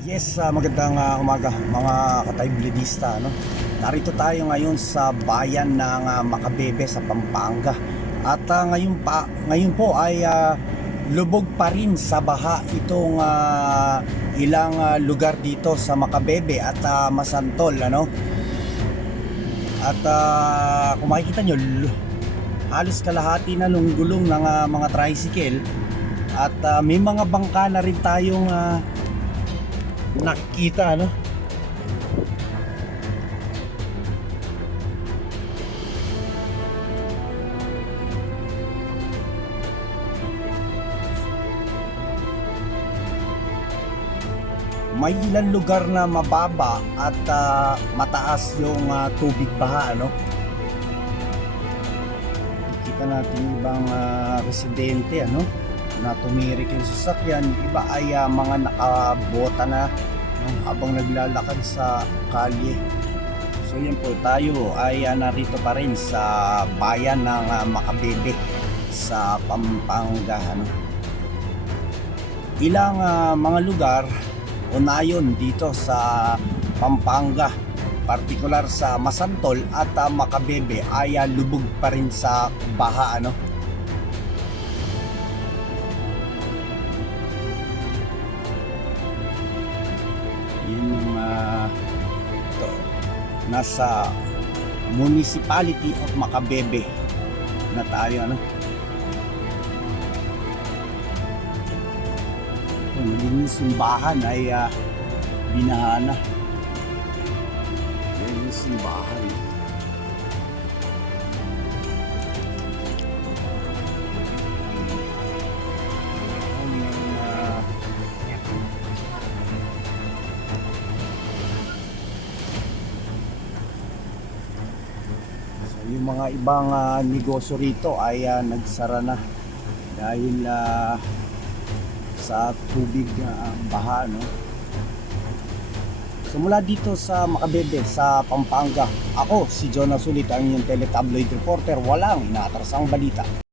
Yes, ah, magandang ah, umaga mga katayblidista. No? Narito tayo ngayon sa bayan ng ah, Makabebe sa Pampanga. At ah, ngayon, pa, ngayon po ay ah, lubog pa rin sa baha itong ah, ilang ah, lugar dito sa Makabebe at ah, Masantol. Ano? At ah, kung makikita nyo, halos kalahati na nung gulong ng ah, mga tricycle. At ah, may mga bangka na rin tayong ah, nakikita ano? May ilang lugar na mababa at ah, mataas yung ah, tubig baha ano? Kita natin ibang ah, residente ano na tumirik yung sasakyan iba ay ah, mga nakabota na no, habang naglalakad sa kalye so yan po tayo ay ah, narito pa rin sa bayan ng ah, Makabebe sa Pampanga ano. ilang ah, mga lugar unayon dito sa Pampanga partikular sa Masantol at ah, Makabebe ay ah, lubog pa rin sa baha ano nasa municipality of Makabebe na tayo ano? Yung malinis yung bahan ay uh, binahana malinis yung bahan Ang yung mga ibang ah, negosyo rito ay ah, nagsara na dahil ah, sa tubig ah, baha no. So mula dito sa Makabebe sa Pampanga, ako si Jonas Ulit ang inyong teletabloid reporter, walang inaatrasang balita.